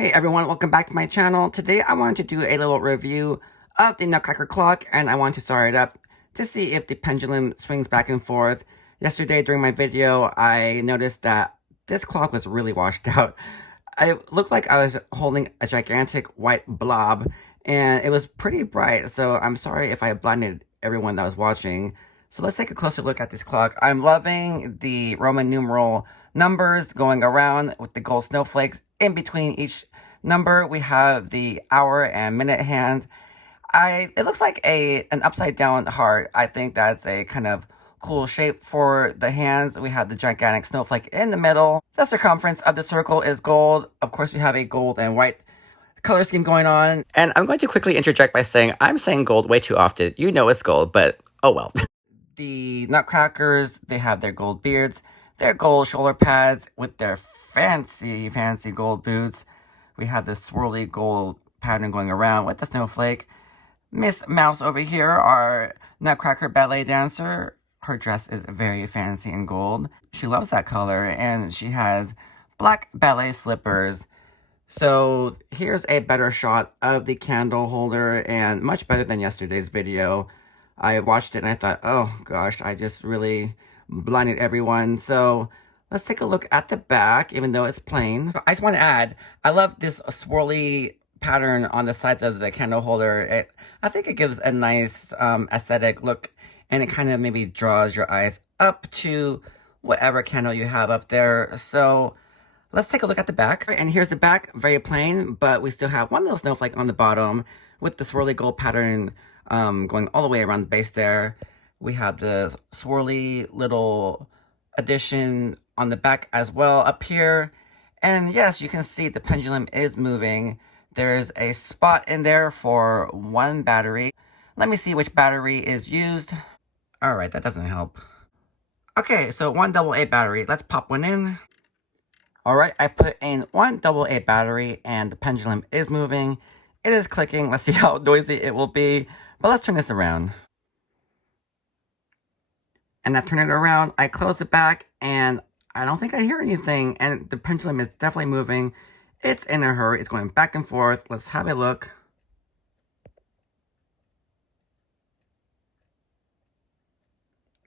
Hey everyone, welcome back to my channel. Today I wanted to do a little review of the Nutcracker clock, and I want to start it up to see if the pendulum swings back and forth. Yesterday during my video, I noticed that this clock was really washed out. It looked like I was holding a gigantic white blob, and it was pretty bright, so I'm sorry if I blinded everyone that was watching. So let's take a closer look at this clock. I'm loving the Roman numeral numbers going around with the gold snowflakes in between each number. We have the hour and minute hand. It looks like an upside down heart. I think that's a kind of cool shape for the hands. We have the gigantic snowflake in the middle. The circumference of the circle is gold. Of course, we have a gold and white color scheme going on. And I'm going to quickly interject by saying I'm saying gold way too often. You know it's gold, but oh well. The Nutcrackers, they have their gold beards, their gold shoulder pads with their fancy gold boots. We have this swirly gold pattern going around with the snowflake. Miss Mouse over here, our Nutcracker ballet dancer. Her dress is very fancy and gold. She loves that color, and she has black ballet slippers. So here's a better shot of the candle holder, and much better than yesterday's video. I watched it and I thought, oh gosh, I just really blinded everyone. So let's take a look at the back, even though it's plain. I just want to add, I love this swirly pattern on the sides of the candle holder. I think it gives a nice aesthetic look, and it kind of maybe draws your eyes up to whatever candle you have up there. So let's take a look at the back. And here's the back, very plain, but we still have one little snowflake on the bottom with the swirly gold pattern going all the way around the base there. We have the swirly little addition on the back as well up here. And yes, you can see the pendulum is moving. There's a spot in there for one battery. Let me see which battery is used. All right, that doesn't help. Okay, so one AA battery. Let's pop one in. All right, I put in one AA battery and the pendulum is moving. It is clicking. Let's see how noisy it will be. But let's turn this around. And I turn it around, I close it back, and I don't think I hear anything. And the pendulum is definitely moving. It's in a hurry. It's going back and forth. Let's have a look.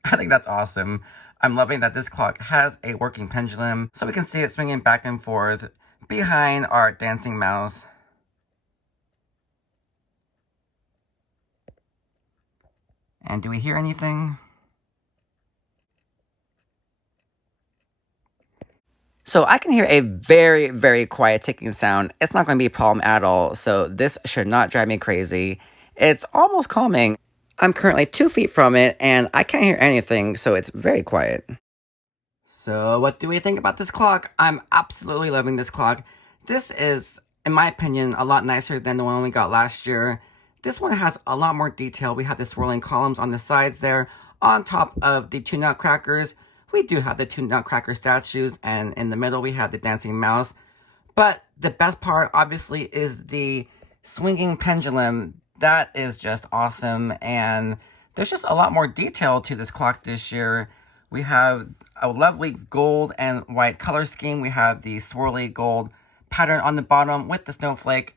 I think that's awesome. I'm loving that this clock has a working pendulum, so we can see it swinging back and forth behind our dancing mouse. And do we hear anything? So I can hear a very quiet ticking sound. It's not going to be a problem at all, so this should not drive me crazy. It's almost calming. I'm currently 2 feet from it, and I can't hear anything, so it's very quiet. So what do we think about this clock? I'm absolutely loving this clock. This is, in my opinion, a lot nicer than the one we got last year. This one has a lot more detail. We have the swirling columns on the sides there, on top of the two Nutcrackers. We do have the two Nutcracker statues, and in the middle we have the dancing mouse. But the best part, obviously, is the swinging pendulum. That is just awesome, and there's just a lot more detail to this clock this year. We have a lovely gold and white color scheme. We have the swirly gold pattern on the bottom with the snowflake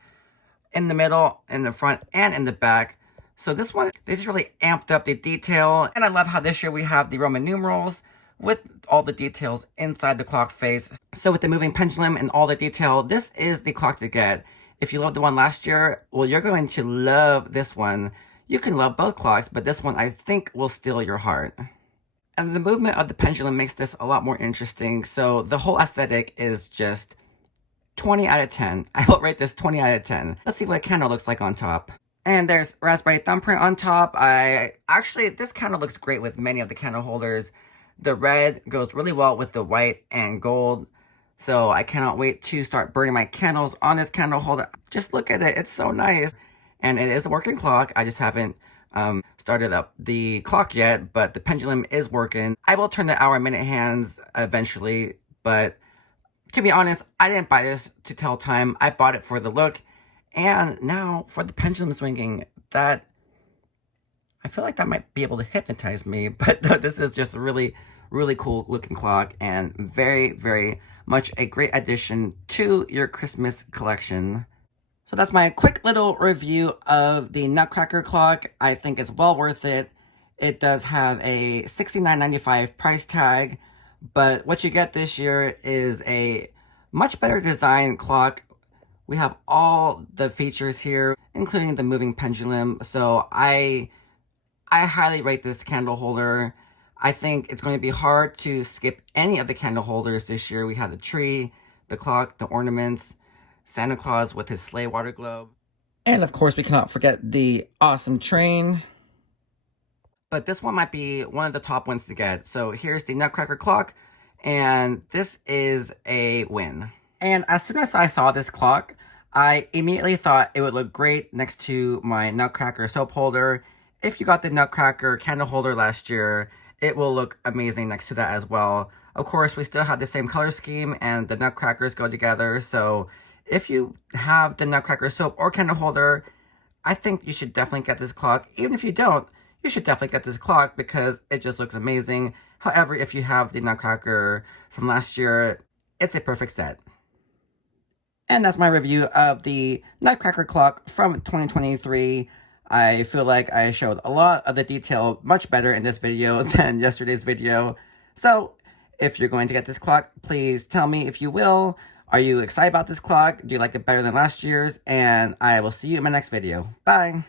in the middle, in the front, and in the back. So this one, they just really amped up the detail. And I love how this year we have the Roman numerals with all the details inside the clock face. So with the moving pendulum and all the detail, this is the clock to get. If you loved the one last year, well, you're going to love this one. You can love both clocks, but this one I think will steal your heart. And the movement of the pendulum makes this a lot more interesting. So the whole aesthetic is just 20 out of 10. I will rate this 20 out of 10. Let's see what a candle looks like on top. And there's raspberry thumbprint on top. This candle looks great with many of the candle holders. The red goes really well with the white and gold. So I cannot wait to start burning my candles on this candle holder. Just look at it. It's so nice. And it is a working clock. I just haven't started up the clock yet, but the pendulum is working. I will turn the hour and minute hands eventually, but to be honest, I didn't buy this to tell time. I bought it for the look, and now for the pendulum swinging. That I feel like that might be able to hypnotize me, but this is just really really cool looking clock and very, very much a great addition to your Christmas collection. So that's my quick little review of the Nutcracker clock. I think it's well worth it. It does have a $69.95 price tag, but what you get this year is a much better design clock. We have all the features here, including the moving pendulum. So I highly rate this candle holder. I think it's going to be hard to skip any of the candle holders this year. We have the tree, the clock, the ornaments, Santa Claus with his sleigh water globe. And of course, we cannot forget the awesome train. But this one might be one of the top ones to get. So here's the Nutcracker clock, and this is a win. And as soon as I saw this clock, I immediately thought it would look great next to my Nutcracker soap holder. If you got the Nutcracker candle holder last year, it will look amazing next to that as well. Of course, we still have the same color scheme and the Nutcrackers go together. So if you have the Nutcracker soap or candle holder, I think you should definitely get this clock. Even if you don't, you should definitely get this clock because it just looks amazing. However, if you have the Nutcracker from last year, it's a perfect set. And that's my review of the Nutcracker clock from 2023. I feel like I showed a lot of the detail much better in this video than yesterday's video. So, if you're going to get this clock, please tell me if you will. Are you excited about this clock? Do you like it better than last year's? And I will see you in my next video. Bye!